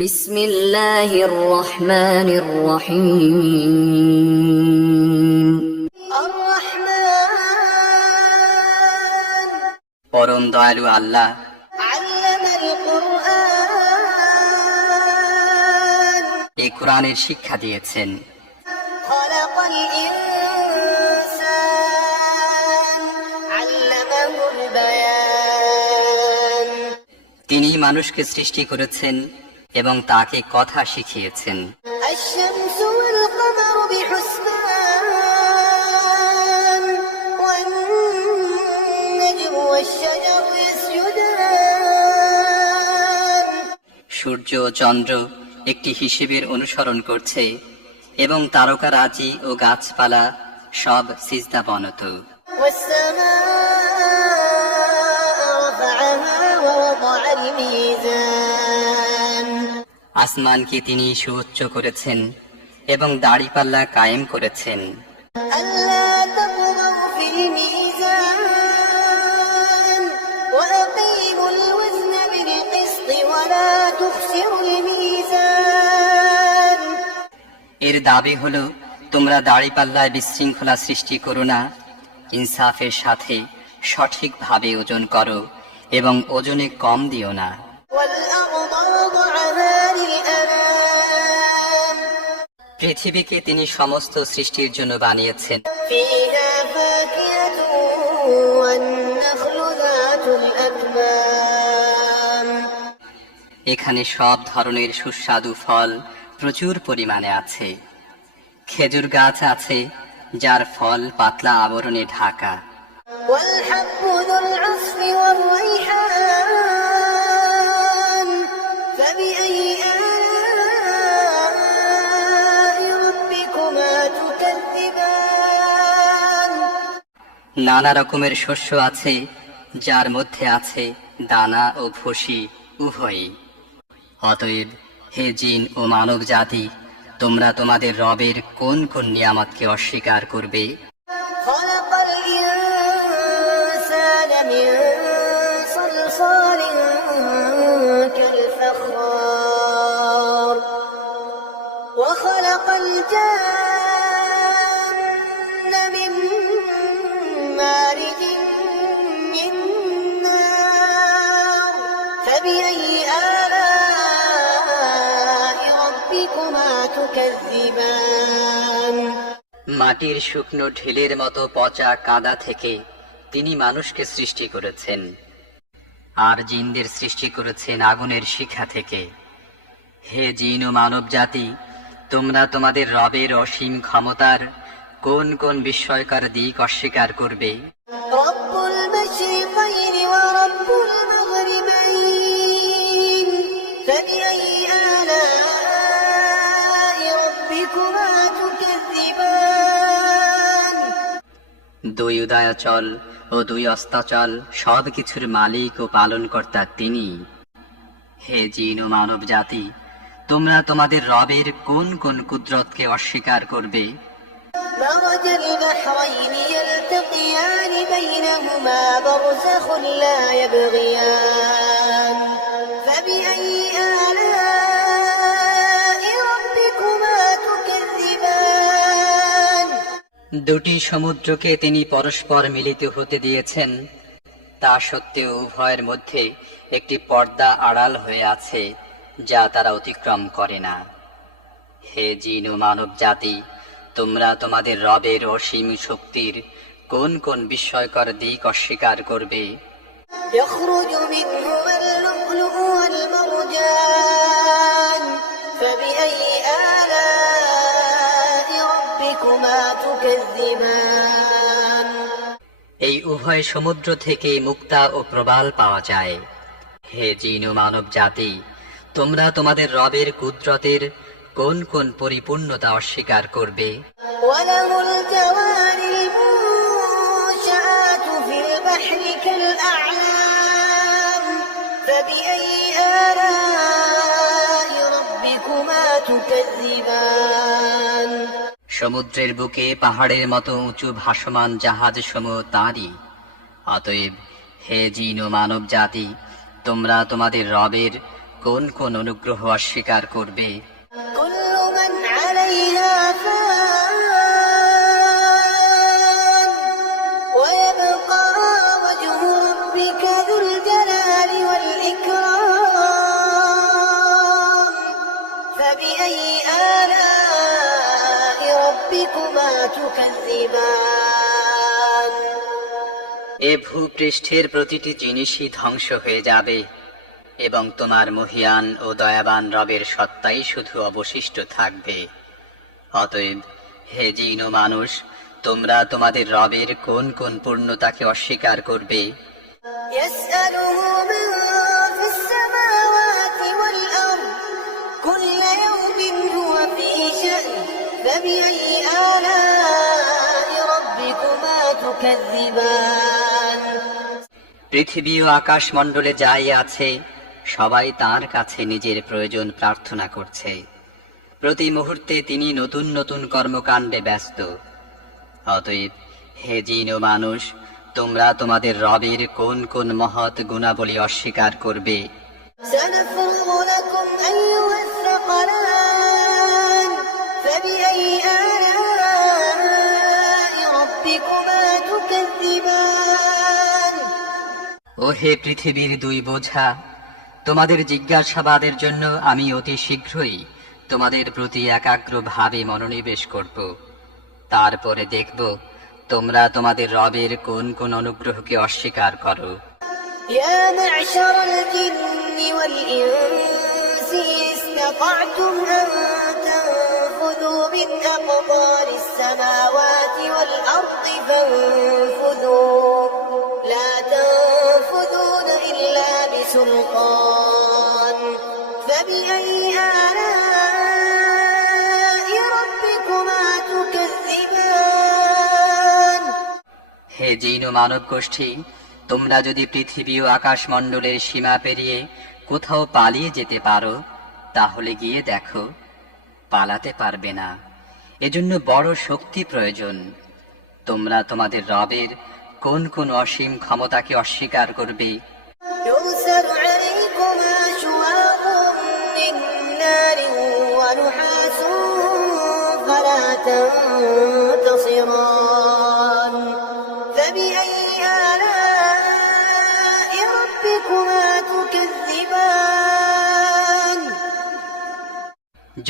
بسم الله الرحمن الرحيم الرحمن পরম দয়ালু আল্লাহ علم القرآن এই কোরআনের শিক্ষা দিয়েছেন خلق الإنسان علمه البيان তিনি মানুষকে সৃষ্টি করেছেন এবং তাকে কথা শিখিয়েছেন الشمس والقمر بحسبان والنجم والشجر يسجدان সূর্য ও চন্দ্র একটি হিসেবের অনুসরণ করছে এবং তারকারাজি ও গাছপালা সব সিজদা বনত والسماء رفعها ووضع الميزان আসমানকে তিনি সুউচ্চ করেছেন এবং দাড়িপাল্লা কায়েম করেছেন। এর দাবি হল তোমরা দাড়িপাল্লায় বিশৃঙ্খলা সৃষ্টি করো না ইনসাফের সাথে সঠিকভাবে ওজন করো এবং ওজনে কম দিও না। পৃথিবীকে তিনি সমস্ত সৃষ্টির জন্য বানিয়েছেন فيها فاكهة والنخل ذات الأكمام এখানে সব ধরনের সুস্বাদু ফল প্রচুর পরিমাণে আছে খেজুর গাছ আছে যার ফল পাতলা আবরণে ঢাকা والحب ذو العصف والريحان فبأي নানা রকমের শস্য আছে যার মধ্যে আছে দানা ও ভুসি উভয়ই অতএব হে জিন ও মানব জাতি তোমরা তোমাদের রবের কোন কোন নিয়ামতকে অস্বীকার করবে خلق الإنسان من صلصال كالفخار وخلق الجن মাটির শুকনো ঢিলের মতো পচা কাদা থেকে তিনি মানুষকে সৃষ্টি করেছেন আর জিনদের সৃষ্টি করেছেন আগুনের শিখা থেকে হে জিন ও মানব জাতি তোমরা তোমাদের রবের অসীম ক্ষমতার কোন কোন বিস্ময়কর দিক অস্বীকার করবে رب المشرقين ورب المغربين فبأي দুই উদয়াচল ও দুই অস্তাচল সব কিছুর মালিক ও পালনকর্তা তিনি হে জিন ও মানব জাতি তোমরা তোমাদের রবের কোন কোন কুদরতকে অস্বীকার করবে مرج البحرين يلتقيان بينهما برزخ لا يبغيان فبأي দুটি সমুদ্রকে তিনি পরস্পর মিলিত হতে দিয়েছেন তা সত্ত্বেও উভয়ের মধ্যে একটি পর্দা আড়াল হয়ে আছে যা তারা অতিক্রম করে না হে জিন ও মানব জাতি তোমরা তোমাদের রবের অসীম শক্তির কোন কোন বিস্ময়কর দিক অস্বীকার করবে يخرج منهما اللؤلؤ والمرجان فبأي آلاء ربكما تكذبان এই উভয় সমুদ্র থেকে মুক্তা ও প্রবাল পাওয়া যায় হে জিন ও মানব জাতি তোমরা তোমাদের রবের কুদরতের কোন কোন পরিপূর্ণতা অস্বীকার করবে وله الجوار المنشآت في البحر كالأعلام فبأي آلاء ربكما تكذبان সমুদ্রের বুকে পাহাড়ের মতো উঁচু ভাসমান জাহাজ সমূহ তাঁরই। অতএব হে জিন ও মানব জাতি, তোমরা তোমাদের রবের কোন কোন অনুগ্রহ অস্বীকার করবে? تكذبان এ ভূপৃষ্ঠের প্রতিটি জিনিসই ধ্বংস হয়ে যাবে এবং তোমার মহিয়ান ও দয়াবান রবের সত্তাই শুধু অবশিষ্ট থাকবে অতএব হে জিন ও মানুষ তোমরা তোমাদের রবের কোন কোন পূর্ণতাকে অস্বীকার করবে يسأله من فبأي آلاء ربكما تكذبان পৃথিবী ও আকাশ মণ্ডলে যাই আছে সবাই তার কাছে নিজের প্রয়োজন প্রার্থনা করছে প্রতি মুহূর্তে তিনি নতুন নতুন কর্মকাণ্ডে ব্যস্ত অতএব হে জিন ও মানুষ তোমরা তোমাদের রবের কোন কোন মহৎ গুণাবলী অস্বীকার করবে فبأي آلاء ربكما تكذبان ও হে পৃথিবীর দুই বোঝা তোমাদের জিজ্ঞাসাবাদের জন্য আমি অতি শীঘ্রই তোমাদের প্রতি একাগ্রভাবে মনোনিবেশ করব তারপরে দেখব তোমরা তোমাদের রবের কোন কোন অনুগ্রহকে অস্বীকার করো يا معشر الجن والإنس إن استطعتم أن تنفذوا من أقطار السماوات والأرض فانفذوا لا تنفذون إلا بسلطان فبأي آلاء ربكما تكذبان হে জিন ও মানব গোষ্ঠী তোমরা যদি পৃথিবী ও আকাশমণ্ডলের সীমা পেরিয়ে কোথাও পালিয়ে যেতে পারো তাহলে গিয়ে দেখো পালাতে পারবে না এজন্য বড় শক্তি প্রয়োজন তোমরা তোমাদের রবের কোন কোন অসীম ক্ষমতাকে অস্বীকার করবে يرسل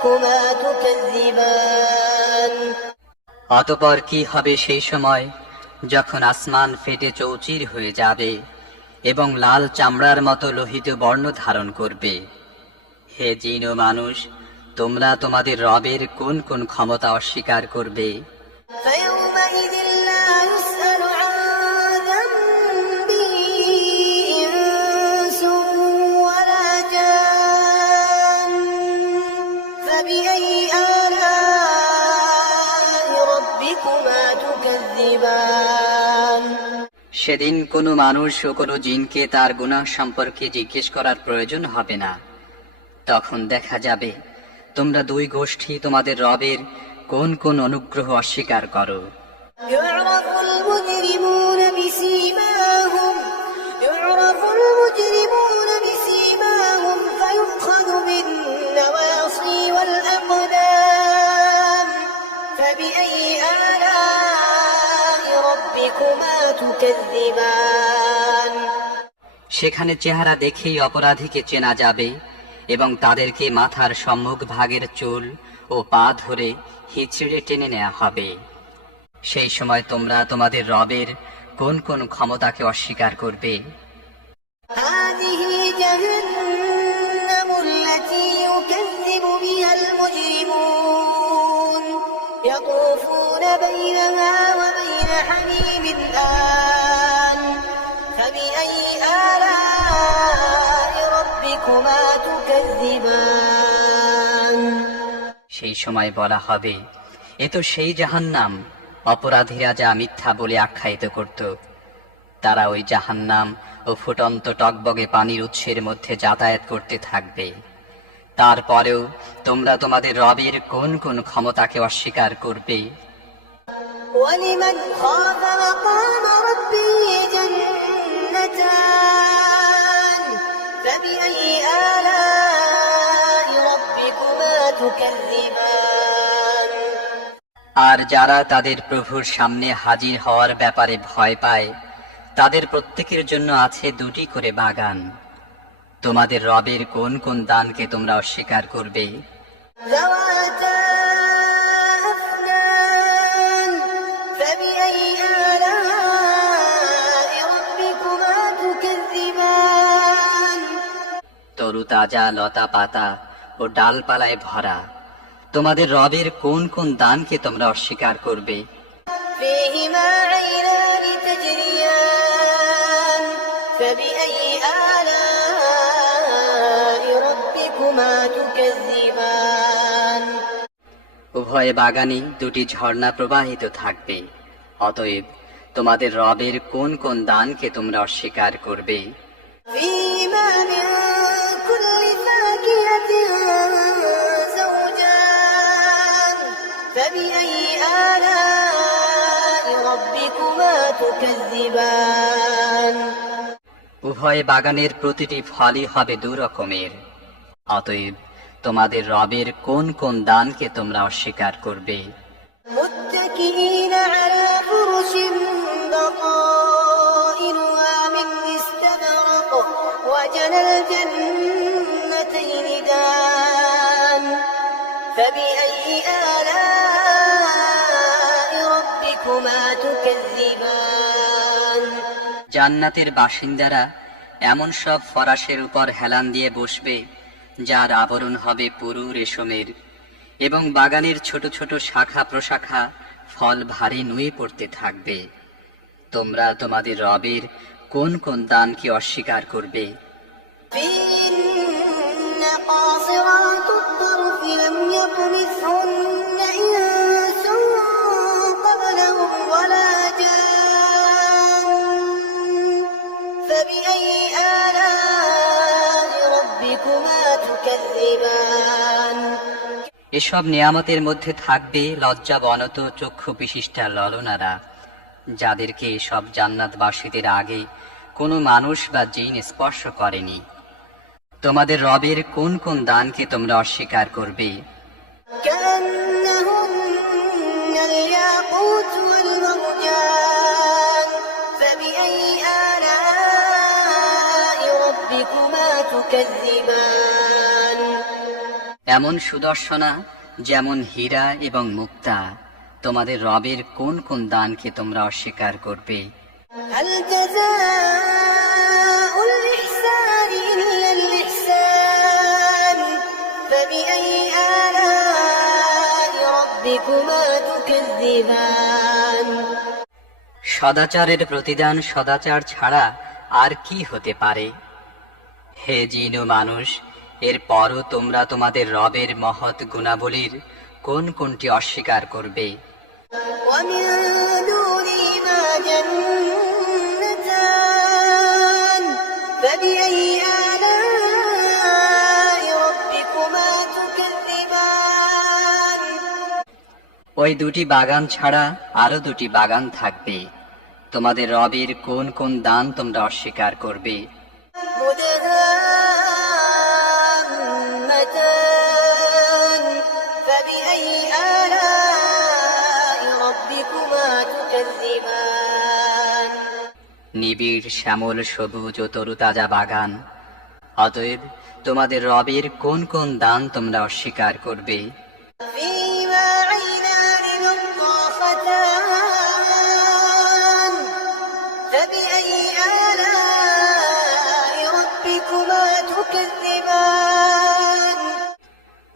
ربكما تكذبان অতপর কি হবে সেই সময় যখন আসমান ফেটে চৌচির হয়ে যাবে এবং লাল চামড়ার মতো লোহিত বর্ণ ধারণ করবে হে জিন ও মানুষ তোমরা তোমাদের রবের কোন কোন ক্ষমতা অস্বীকার করবে সেদিন কোনো মানুষ ও কোনো জিনকে তার গুনাহ সম্পর্কে জিজ্ঞেস করার প্রয়োজন হবে না। তখন দেখা যাবে, তোমরা দুই গোষ্ঠী তোমাদের রবের কোন কোন অনুগ্রহ অস্বীকার করো। সেখানে চেহারা দেখেই অপরাধীকে চেনা যাবে এবং তাদেরকে মাথার সম্মুখ ভাগের চুল ও পা ধরে হিচড়ে টেনে নেওয়া হবে সেই সময় তোমরা তোমাদের রবের কোন কোন ক্ষমতাকে অস্বীকার করবে هذه جهنم التي يكذب بها المجرمون يطوفون بينها وبين حميم آن সেই সময় বলা হবে এ তো সেই জাহান্নাম অপরাধীরা যা মিথ্যা বলে আখ্যায়িত করত তারা ওই জাহান্নাম ও ফুটন্ত টকবগে পানির উৎসের মধ্যে যাতায়াত করতে থাকবে তারপরেও তোমরা তোমাদের রবের কোন কোন ক্ষমতাকে অস্বীকার করবে ولمن خاف مقام ربه جنتان فبأي آلاء ربكما تكذبان আর যারা তাদের প্রভুর সামনে হাজির হওয়ার ব্যাপারে ভয় পায় তাদের প্রত্যেকের জন্য আছে দুটি করে বাগান তোমাদের রবের কোন কোন দানকে তোমরা অস্বীকার করবে তাজা লতা পাতা ও ডালপালায় ভরা। তোমাদের রবের কোন কোন দানকে তোমরা অস্বীকার করবে? উভয় বাগানে দুটি ঝর্ণা প্রবাহিত থাকবে। অতএব তোমাদের রবের কোন কোন দানকে তোমরা অস্বীকার করবে? زوجان فبأي آلاء ربكما تكذبان উভয় বাগানের প্রতিটি ফলই হবে দু রকমের অতএব তোমাদের রবের কোন কোন দানকে তোমরা অস্বীকার করবে متكئين على فرش بطائنها من استبرق وجنى الجنتين فبأي آلاء ربكما تكذبان জান্নাতের বাসিন্দারা এমন সব ফরাসের উপর হেলান দিয়ে বসবে যার আবরণ হবে পুরু রেশমের এবং বাগানের ছোট ছোট শাখা প্রশাখা ফল ভারী নুয়ে পড়তে থাকবে তোমরা তোমাদের রবের কোন কোন দানকে অস্বীকার করবে فيهن قاصرات الطرف لم يطمثهن إنس قبلهم ولا جان فبأي آلاء ربكما تكذبان এসব নিয়ামতের মধ্যে থাকবে লজ্জা বনত চক্ষু বিশিষ্টা ললনারা যাদেরকে এসব জান্নাতবাসীদের আগে কোনো মানুষ বা জিন স্পর্শ করেনি তোমাদের রবের কোন কোন দানকে তোমরা অস্বীকার করবে? এমন সুদর্শনা, যেমন হীরা এবং মুক্তা, তোমাদের রবের কোন কোন দানকে তোমরা অস্বীকার করবে? সদাচারের প্রতিদান সদাচার ছাড়া আর কি হতে পারে? হে জিন মানুষ এরপরও তোমরা তোমাদের রবের মহৎ গুণাবলীর কোন কোনটি অস্বীকার করবে? ওই দুটি বাগান ছাড়া আরও দুটি বাগান থাকবে। তোমাদের রবের কোন কোন দান তোমরা অস্বীকার করবে? নিবিড় শ্যামল সবুজ ও তরুতাজা বাগান অতএব তোমাদের রবের কোন কোন দান তোমরা অস্বীকার করবে?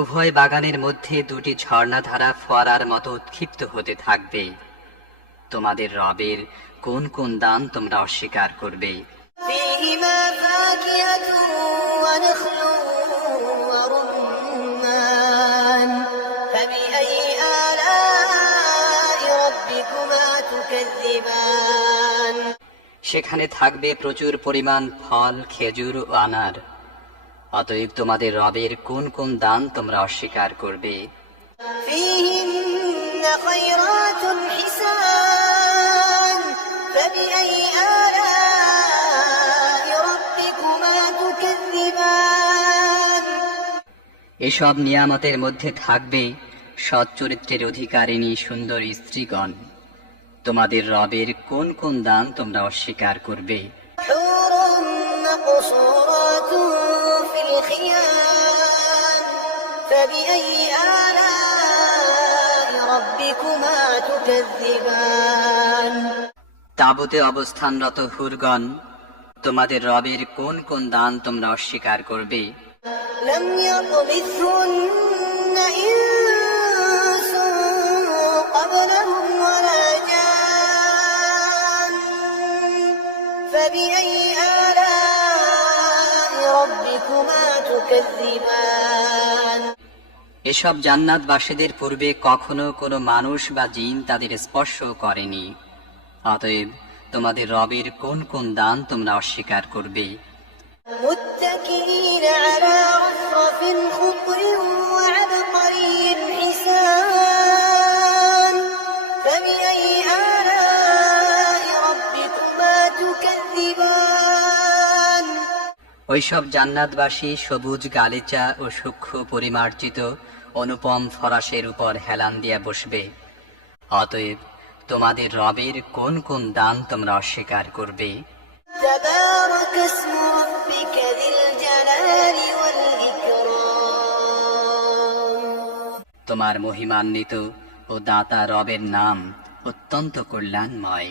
উভয় বাগানের মধ্যে দুটি ঝর্ণাধারা ফোয়ারার মতো উৎক্ষিপ্ত হতে থাকবে। তোমাদের রবের কোন কোন দান তোমরা অস্বীকার করবে? সেখানে থাকবে প্রচুর পরিমাণ ফল খেজুর ও আনার। অতএব তোমাদের রবের কোন কোন দান তোমরা অস্বীকার করবে? এসব নিয়ামতের মধ্যে থাকবে সৎ চরিত্রের অধিকারিণী সুন্দর স্ত্রীগণ। তোমাদের রবের কোন কোন দান তোমরা অস্বীকার করবে? فبأي آلاء ربكما تكذبان তাবুতে অবস্থানরত হুরগণ তোমাদের রবের কোন কোন দান তোমরা অস্বীকার করবে لم يطمثهن إنس قبلهم ولا جان فبأي آلاء ربكما تكذبان এসব জান্নাতবাসীদের পূর্বে কখনো কোনো মানুষ বা জিন তাদের স্পর্শ করেনি। অতএব তোমাদের রবের কোন কোন দান তোমরা অস্বীকার করবে? ওইসব জান্নাতবাসী সবুজ গালিচা ও সূক্ষ্ম পরিমার্জিত অনুপম ফরাসের উপর হেলান দিয়া বসবে। অতএব তোমাদের রবের কোন কোন দান তোমরা অস্বীকার করবে? তোমার মহিমান্বিত ও দাতা রবের নাম অত্যন্ত কল্যাণময়।